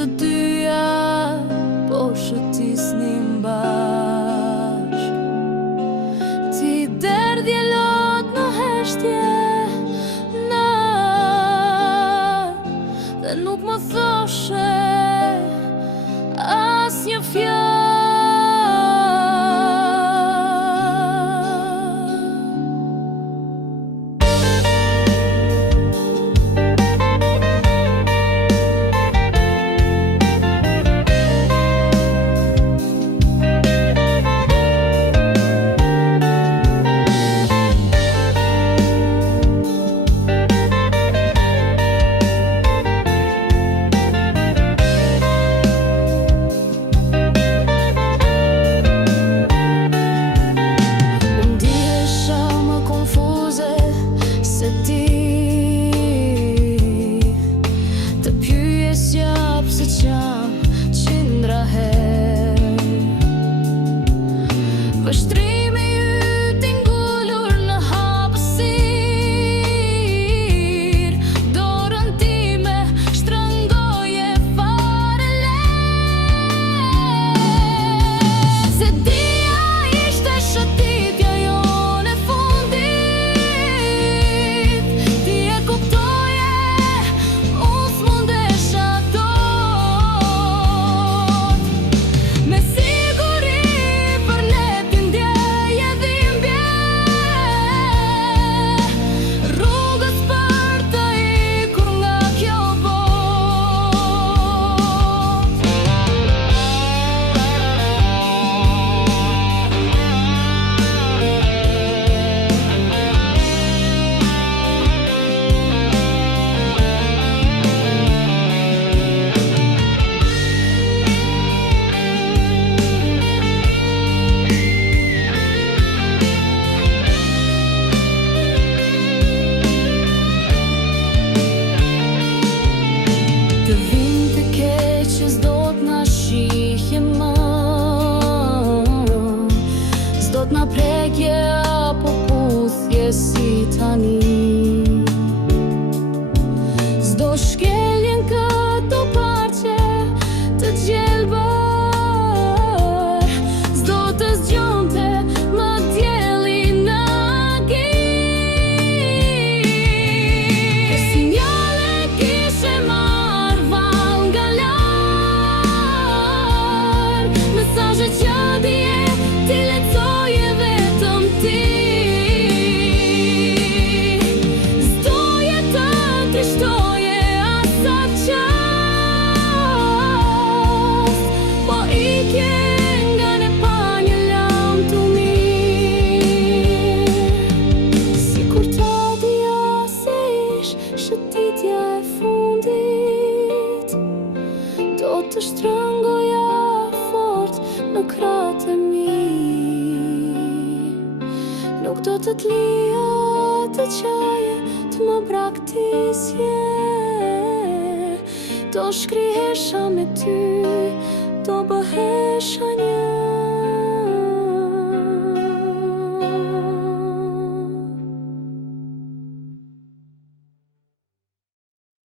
Të dyja po shëtisnim bashk. Ti derdhje lot në heshtje na, dhe nuk më thoshe asnjë fjalë. Vështrimi yt i ngulur në hapësir, dorën time shtrëngoje fare lehtë. Se dia ishte shëtitja jone fundit, ti e kuptoje, unë s'mundesha dot. Me siguri për ne na prekje apo puthje si tani. S'do shkeljen këto parqe të gjelbër, s'do të zgjonte më djeli në agim. Sinjale kishe marrë val nga larg, mesazhe që dje ti lexoje vetëm ti. S'doje të trishtoje asa qast, po ikje nga ne pa një lam të mirë. Sikur ta dija se ish shëtitja e fundit, do të shtrëngoja fort në kratë e mi. Nuk do të t'lija të qaje të më braktisje, do shkrihesha me ty, do bëhe